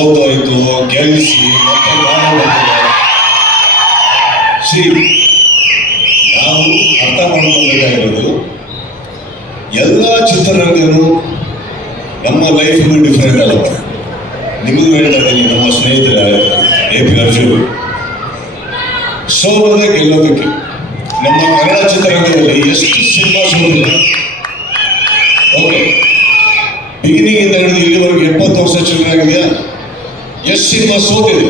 ಸೋತೋಯ್ತು ಗೆಲ್ಲಿಸಿ, ಮತ್ತೆ ಶ್ರೀ, ನಾವು ಅರ್ಥ ಮಾಡ್ಕೊಳ್ಬೇಕಾಗಿರೋದು, ಎಲ್ಲ ಚಿತ್ರರಂಗನು ನಮ್ಮ ಲೈಫ್ ಡಿಫ್ರೆಂಟ್ ಆಗುತ್ತೆ ನಿಮಗೂ ಹೇಳ್ತಾ ಇದ್ದೀನಿ, ನಮ್ಮ ಸ್ನೇಹಿತರ ಎ ಪಿ ಅರ್ಜುನ್. ಸೋಲೋದೇ ಗೆಲ್ಲೋದಕ್ಕೆ ನಮ್ಮ ಕನ್ನಡ ಚಿತ್ರರಂಗದಲ್ಲಿ ಎಷ್ಟು ಸಿನಿಮಾ ಸೋಲಿಲ್ಲ ಓಕೆ. ಬಿಗಿನಿಂಗ್ ಇಂದ ಹಿಡಿದು ಇಲ್ಲಿವರೆಗೆ ಎಪ್ಪತ್ತು ವರ್ಷ ಚಿತ್ರರಾಗಿದೆಯಾ ಎಷ್ಟು ಸಿನಿಮಾ ಸೋತಿದೆ?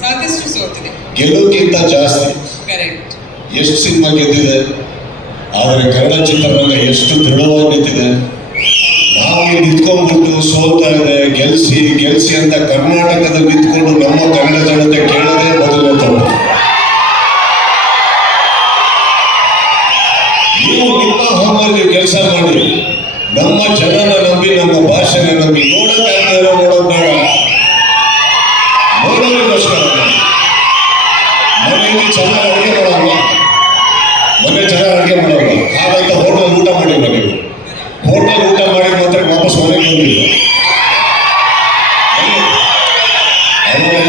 ಸಾಕಷ್ಟು ಸೋತಿದೆ. ಗೆಲ್ಲೋಕ್ಕಿಂತ ಜಾಸ್ತಿ. ಕರೆಕ್ಟ್ ಎಷ್ಟು ಸಿನಿಮಾ ಗೆದ್ದಿದೆ? ಆದರೆ ಕನ್ನಡ ಚಿತ್ರರಂಗ ಎಷ್ಟು ದೃಢವಾಗಿ ನಿಂತಿದೆ? ನಾವು ನಿಂತ್ಕೊಂಡ್ಬಿಟ್ಟು ಸೋತಾ ಇದೆ ಗೆಲ್ಸಿ ಗೆಲ್ಸಿ ಅಂತ ಕರ್ನಾಟಕದಲ್ಲಿ ನಿಂತ್ಕೊಂಡು ನಮ್ಮ ಕನ್ನಡ ಜನತೆ ಕೇಳೋದೇ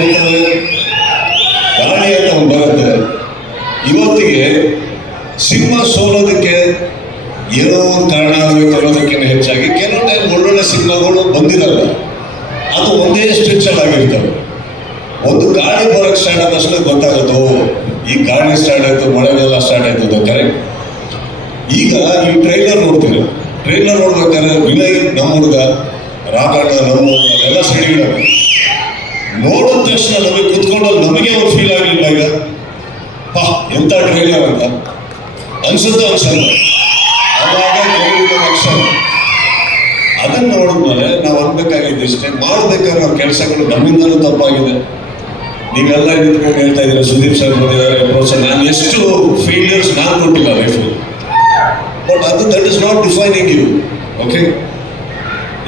ಇರ್ತದೆ, ಗಾಳಿ ಅಂತ ಬರುತ್ತೆ ಇವತ್ತಿಗೆ ಸಿನಿಮಾ ಸೋಲೋದಕ್ಕೆ ಏನೋ ಒಂದು ಕಾರಣ ಆಗಬೇಕು ಅನ್ನೋದಕ್ಕಿಂತ ಹೆಚ್ಚಾಗಿ ಕೆಲವು ಟೈಮ್ ಒಳ್ಳೊಳ್ಳೆ ಸಿನಿಮಾಗಳು ಬಂದಿರಲ್ಲ. ಅದು ಒಂದೇ ಸ್ಟ್ರೆಚಲ್ಲಿ ಆಗಿರ್ತವೆ. ಒಂದು ಗಾಳಿ ಬರೋಕ್ಕೆ ಸ್ಟಾರ್ಟ್ ಆದ ತಕ್ಷಣ ಗೊತ್ತಾಗುತ್ತೆ ಓ ಈ ಗಾಳಿ ಸ್ಟಾರ್ಟ್ ಆಯ್ತು ಮಳೆಗಾಲ ಸ್ಟಾರ್ಟ್ ಆಯ್ತು ಕರೆಕ್ಟ್ ಈಗ ಈ ಟ್ರೈಲರ್ ನೋಡ್ತೀವಿ ಟ್ರೈಲರ್ ನೋಡ್ಬೇಕಾದ್ರೆ ವಿನಯ್ ನಮ್ಮ ಹುಡುಗ ರಾಘಣ್ಣ ಎಲ್ಲ ಸಿಡಿಗಿಡವೆ ನೋಡಿದ ತಕ್ಷಣ ನಮಗೆ ಕುತ್ಕೊಂಡು ನಮಗೆ ಒಂದು ಫೀಲ್ ಆಗಲಿಲ್ಲ ಈಗ ಪಾ ಎಂತ ಟ್ರೈಲರ್ ಅಂತ ಅವಾಗ ಗೆಲುವಿನ ಲಕ್ಷಣ ಅದನ್ನ ನೋಡಿದ್ಮೇಲೆ ನಾವು ಅನ್ಬೇಕಾಗಿದ್ದು ಇಷ್ಟೇ ಮಾಡ್ಬೇಕಾದ್ರೆ ನಾವು ಕೆಲಸಗಳು ನಮ್ಮಿಂದಲೂ ತಪ್ಪಾಗಿದೆ. ನೀವೆಲ್ಲ ನಿಂತ್ಕೊಂಡು ಹೇಳ್ತಾ ಇದ್ದೀರಾ, ಸುದೀಪ್ ಸರ್ ಬಂದಿದ್ದಾರೆ ಪ್ರೋತ್ಸಾಹ ನಾನು ಎಷ್ಟು ಫೇಲಿಯರ್ಸ್ ನಾನು ಕೊಟ್ಟಿಲ್ಲ ಲೈಫಲ್ಲಿ ಬಟ್ ಅದು that is not defining you okay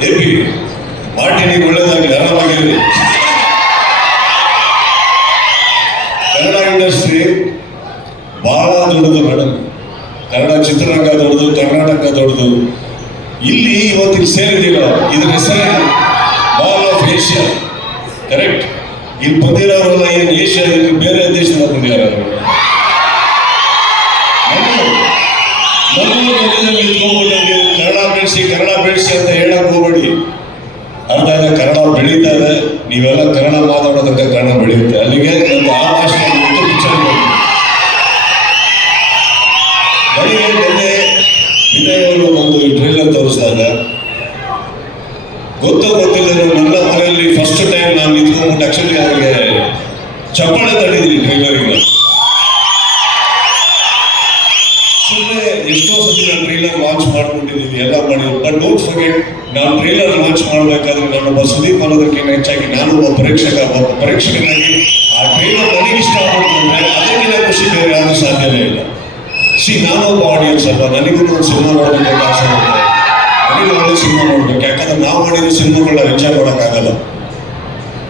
A P party ನೀವು ಒಳ್ಳೇದಾಗಲಿ ಆರಾಮಾಗಿರಲಿ ಕನ್ನಡ ಇಂಡಸ್ಟ್ರಿ ಬಹಳ ದೊಡ್ಡದು ಮೇಡಮ್ ಕನ್ನಡ ಚಿತ್ರರಂಗ ದೊಡ್ಡದು ಕರ್ನಾಟಕ ದೊಡ್ಡದು ಇಲ್ಲಿ ಇವತ್ತಿಗೆ ಸೇರಿದಿಲ್ಲ ಇದ್ರ ಹೆಸರೇ ಬಾಲ್ ಆಫ್ ಏಷ್ಯಾ ಕರೆಕ್ಟ್ ಇಲ್ಲಿ ಬಂದಿರೋರೆಲ್ಲ ಏನು ಏಷ್ಯಾ ಇಲ್ಲಿ ಬೇರೆ ದೇಶದಿಂದ ಬಂದಿದ್ದಾರೆ ನಮ್ಮ ಮಧ್ಯದಲ್ಲಿ ನಿಂತ್ಕೊಂಡ್ಬಿಟ್ಟು ನೀವು ಕನ್ನಡ ಬೆಳೆಸಿ ಕನ್ನಡ ಬೆಳೆಸಿ ಅಂತ ಹೇಳಕ್ ಹೋಗ್ಬೇಡಿ ಅರ್ಥ ಇದೆ ಕನ್ನಡ ಬೆಳೀತಾ ಇದೆ ನೀವೆಲ್ಲ ಕನ್ನಡ ಮಾತಾಡೋದಕ್ಕೆ ಕನ್ನಡ ಬೆಳೆಯುತ್ತೆ ಅಲ್ಲಿಗೆ ಒಂದು ಆ ಭಾಷೆ ಬಿಟ್ಟು ಪಿಕ್ಚರ್ ನನಗೆ ನಿನ್ನೆ ವಿನಯ್ ಅವರು ಒಂದು ಟ್ರೈಲರ್ ತೋರಿಸಿದಾಗ ಗೊತ್ತೋ ಗೊತ್ತಿಲ್ಲ ನನ್ನ ಮನೆಯಲ್ಲಿ ಫಸ್ಟ್ ಟೈಮ್ ನಾನು ನಿಂತ್ಕೊಂಡ್ಬಿಟ್ಟು ಆಕ್ಚುಲಿ ಅವ್ರಿಗೆ ಚಪ್ಪಾಳೆ ತಟ್ಟಿದ್ದೀನಿ ಟ್ರೈಲರಿಗೆ ಸುಮ್ಮನೆ ಎಷ್ಟೋ ಸತಿ ನಾನು ಟ್ರೈಲರ್ ಲಾಂಚ್ ಮಾಡ್ಕೊಂಡಿದ್ದೀನಿ, ಎಲ್ಲ ಮಾಡಿ ಬಟ್ ಡೋಂಟ್ ಫರ್ಗೆಟ್ ನಾನು ಟ್ರೈಲರ್ ಲಾಂಚ್ ಮಾಡಬೇಕಾದ್ರೆ ನಾನೊಬ್ಬ ಸುದೀಪ್ ಅನ್ನೋದಕ್ಕಿಂತ ಹೆಚ್ಚಾಗಿ, ನಾನು ಒಬ್ಬ ಪ್ರೇಕ್ಷಕ, ಒಬ್ಬ ಪ್ರೇಕ್ಷಕನಾಗಿ, ಆ ಟ್ರೈಲರ್ ನನಗೆ ಇಷ್ಟ ಆಗ್ಬಿಟ್ಟು ಅಂದ್ರೆ ಅದಕ್ಕಿಂತ ಖುಷಿ ಬೇರೆ ಯಾರು ಸಾಧ್ಯವೇ ಇಲ್ಲ. ಸಿ ನಾನು ಒಬ್ಬ ಆಡಿಯನ್ಸ್ ಅಲ್ವಾ? ನನಗೂ ಒಂದು ಸಿನಿಮಾ ನೋಡಬೇಕು ಆಸೆ ನನಗೆ ಒಳ್ಳೆ ಸಿನಿಮಾ ನೋಡ್ಬೇಕು. ಯಾಕಂದ್ರೆ ನಾವು ಮಾಡಿರೋ ಸಿನಿಮಾಗಳನ್ನ ವಿಚಾರ ಮಾಡೋಕ್ಕಾಗಲ್ಲ.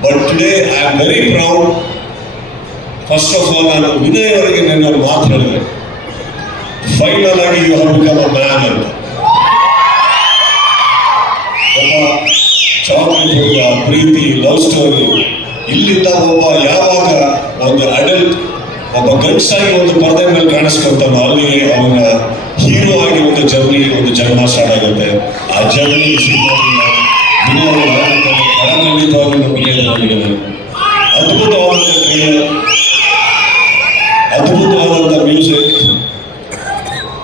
But today I am very proud first of all ನಾನು ವಿನಯ್ ಅವರಿಗೆ ಒಂದು ಮಾತು ಹೇಳಿದೆ. ಫೈನಲ್ ಆಗಿ you have become a man ಅಂತ. ಚಾಕ್ಲೇಟ್ ಪ್ರೀತಿ ಲವ್ ಸ್ಟೋರಿ ಇಲ್ಲಿಂದ ಒಬ್ಬ ಯಾವಾಗ ಒಂದು ಅಡಲ್ಟ್ ಒಬ್ಬ ಗಂಡಸಾಗಿ ಒಂದು ಪರದೆ ಮೇಲೆ ಕಾಣಿಸ್ಕೊಳ್ತಾನೋ ಅಲ್ಲಿ ಅವನ ಹೀರೋ ಆಗಿ ಒಂದು ಜರ್ನಿ ಒಂದು ಜನ್ಮ ಸ್ಟಾರ್ಟ್ ಆಗುತ್ತೆ. ಆ ಜರ್ನಿ ಸಿನಿಮಾದಿಂದ ಖಂಡಿತವಾಗಿ ನಮಗೆ ಅದ್ಭುತವಾದ ಅದ್ಭುತವಾದಂಥ ಟ್ರೈಲರ್ ಅದ್ಭುತವಾದಂಥ ಮ್ಯೂಸಿಕ್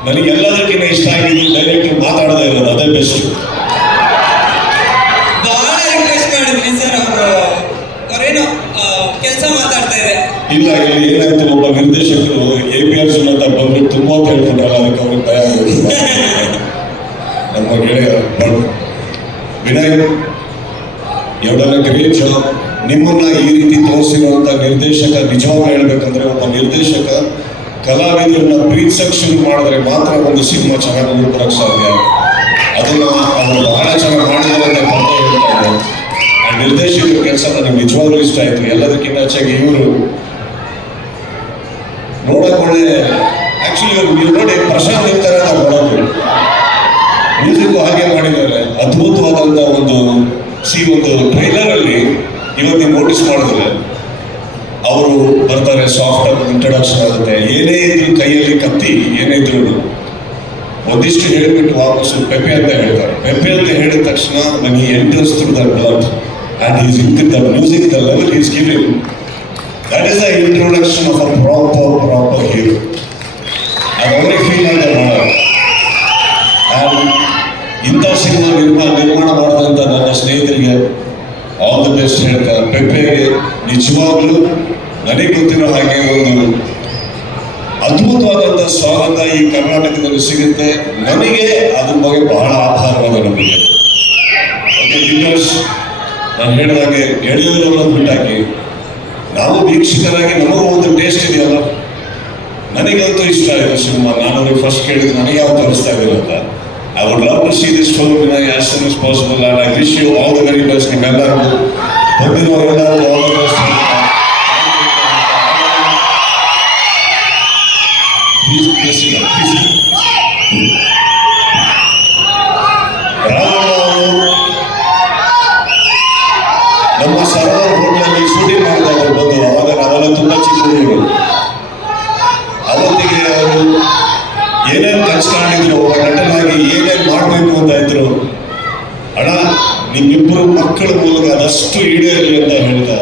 ನನಗೆ ಎಲ್ಲದಕ್ಕಿಂತ ಇಷ್ಟ ಆಗಿದ್ದು ಡೈರೆಕ್ಟರ್ ಮಾತಾಡದೇ ಇರೋದು ಅದೇ ಬೆಸ್ಟ್ ಬಹಳ ರಿಕ್ವೆಸ್ಟ್ ಮಾಡಿದ್ವಿ ಸರ್ ಅವರು. ಅವರೇನೋ ಕೆಲಸ ಮಾತಾಡ್ತಾ ಇದೆ ಇಲ್ಲ ಇಲ್ಲಿ ಏನಾಯ್ತು ಒಬ್ಬ ನಿರ್ದೇಶಕರು ಎ ಪಿ ಆರ್ ಅಂತ ಬಂದ್ಬಿಟ್ಟು ತುಂಬಾ ಕೇಳ್ಕೊಂಡ್ರಲ್ಲ ಅದಕ್ಕೆ ಅವ್ರಿಗೆ ಭಯ ನಮ್ಮ ಗೆಳೆಯ ಎರಡನೇ ಜಾಬ್ ನಿಮ್ಮನ್ನ ಈ ರೀತಿ ತೋರಿಸಿರುವಂತ ನಿರ್ದೇಶಕ ನಿಜವಾಗ ಹೇಳ್ಬೇಕಂದ್ರೆ ಒಬ್ಬ ನಿರ್ದೇಶಕ ಕಲಾವಿದರನ್ನ ಪ್ರೀತಿಸಕ್ ಶುರು ಮಾಡಿದ್ರೆ ಮಾತ್ರ ಒಂದು ಸಿನಿಮಾ ಚೆನ್ನಾಗಿ ಮುಂದ್ಬರಕ್ ಸಾಧ್ಯ ಅದನ್ನ ಅವರು ಬಹಳ ಚೆನ್ನಾಗಿ ಮಾಡಿದ್ದಾರೆ ಅಂತ ಆ ನಿರ್ದೇಶಕರ ಕೆಲಸ ನನಗೆ ನಿಜವಾಗ್ಲೂ ಇಷ್ಟ ಆಯ್ತು. ಎಲ್ಲದಕ್ಕಿಂತ ಹೆಚ್ಚಾಗಿ ಇವರು ನೋಡಕೊಳ್ಳೆ ಆಕ್ಚುಲಿ ನೀವು ನೋಡಿ, ಪ್ರಶಾಂತ್ ಇರ್ತಾರೆ ನಾವು ನೋಡೋದು ಮ್ಯೂಸಿಕ್ ಹಾಗೆ ಮಾಡಿದ್ದಾರೆ. ಅದ್ಭುತವಾದಂಥ ಒಂದು ಸಿ ಒಂದು ಟ್ರೈಲರ್ ಅಲ್ಲಿ ಇವತ್ತು ನೀವು ನೋಟಿಸ್ ಮಾಡಿದ್ರೆ ಅವರು ಬರ್ತಾರೆ ಸಾಫ್ಟ್ ಆಗಿ ಇಂಟ್ರಡಕ್ಷನ್ ಆಗುತ್ತೆ. ಏನೇ ಇದ್ರು ಕೈಯಲ್ಲಿ ಕತ್ತಿ, ಏನೇ ಇದ್ರು ಒಂದಿಷ್ಟು ಹೇಳಿಬಿಟ್ಟು ವಾಪಸ್ಸು ಪೆಪೆ ಅಂತ ಹೇಳ್ತಾರೆ. ಪೆಪೆ ಅಂತ ಹೇಳಿದ ತಕ್ಷಣ ನನಗೆ ಎಂಟು ಬ್ಲಾಟ್ ಆ್ಯಂಡ್ ಈಸ್ ಇಂತ music the level is giving that is the introduction of a proper proper hero ಅದೇ ಫೀಲ್ ಆಗ ಇಂಥ ಸಿನಿಮಾ ನಿರ್ಮಾಣ ನಿರ್ಮಾಣ ಮಾಡಿದಂಥ ನನ್ನ ಸ್ನೇಹಿತರಿಗೆ ಆಲ್ ದ ಬೆಸ್ಟ್ ಹೇಳ್ತಾ ಪೆಪ್ಪೆಗೆ ನಿಜವಾಗ್ಲೂ ನನಗೆ ಗೊತ್ತಿರೋ ಹಾಗೆ ಒಂದು ಅದ್ಭುತವಾದಂಥ ಸ್ವಾಗತ ಈ ಕರ್ನಾಟಕದಲ್ಲಿ ಸಿಗುತ್ತೆ. ನನಗೆ ಅದ್ರ ಬಗ್ಗೆ ಬಹಳ ಆಧಾರವಾದ ಬಿಕಾಸ್ ನಾನು ಹೇಳಿದಾಗೆ ಗೆಳೆಯರನ್ನು ಬಿಟ್ಟಾಕಿ, ನಾವು ವೀಕ್ಷಕರಾಗಿ ನಮಗೂ ಒಂದು ಟೇಸ್ಟ್ ಇದೆಯಲ್ಲ? ನನಗಂತೂ ಇಷ್ಟ ಆಯಿತು ಸಿನಿಮಾ. ನಾನು ಫಸ್ಟ್ ಕೇಳಿದ್ದು ನನಗೆ ಯಾವ ತೋರಿಸ್ತಾ ಇದ್ದೀರಲ್ಲ I would love to see this film in as soon is possible and I wish you all the very best ನಿಮ್ಮೆಲ್ಲರಿಗೂ ಬಂದಿರೋರೆಲ್ಲರಿಗೂ all the best Please, please, please. Ramanna ಅವರು ನಮ್ಮ ಸರೋವರ್ ಹೋಟ್ಲಲ್ಲಿ ಶೂಟಿಂಗ್ ಮಾಡಿದಾಗ ಬಂದು ಅವಾಗ ನಾವೆಲ್ಲ ತುಂಬಾ ಚಿಕ್ಕ ಮಕ್ಕಳ ಮೂಲಕ ಅದಷ್ಟು ಈಡೇರಲಿ ಅಂತ ಹೇಳ್ತಾ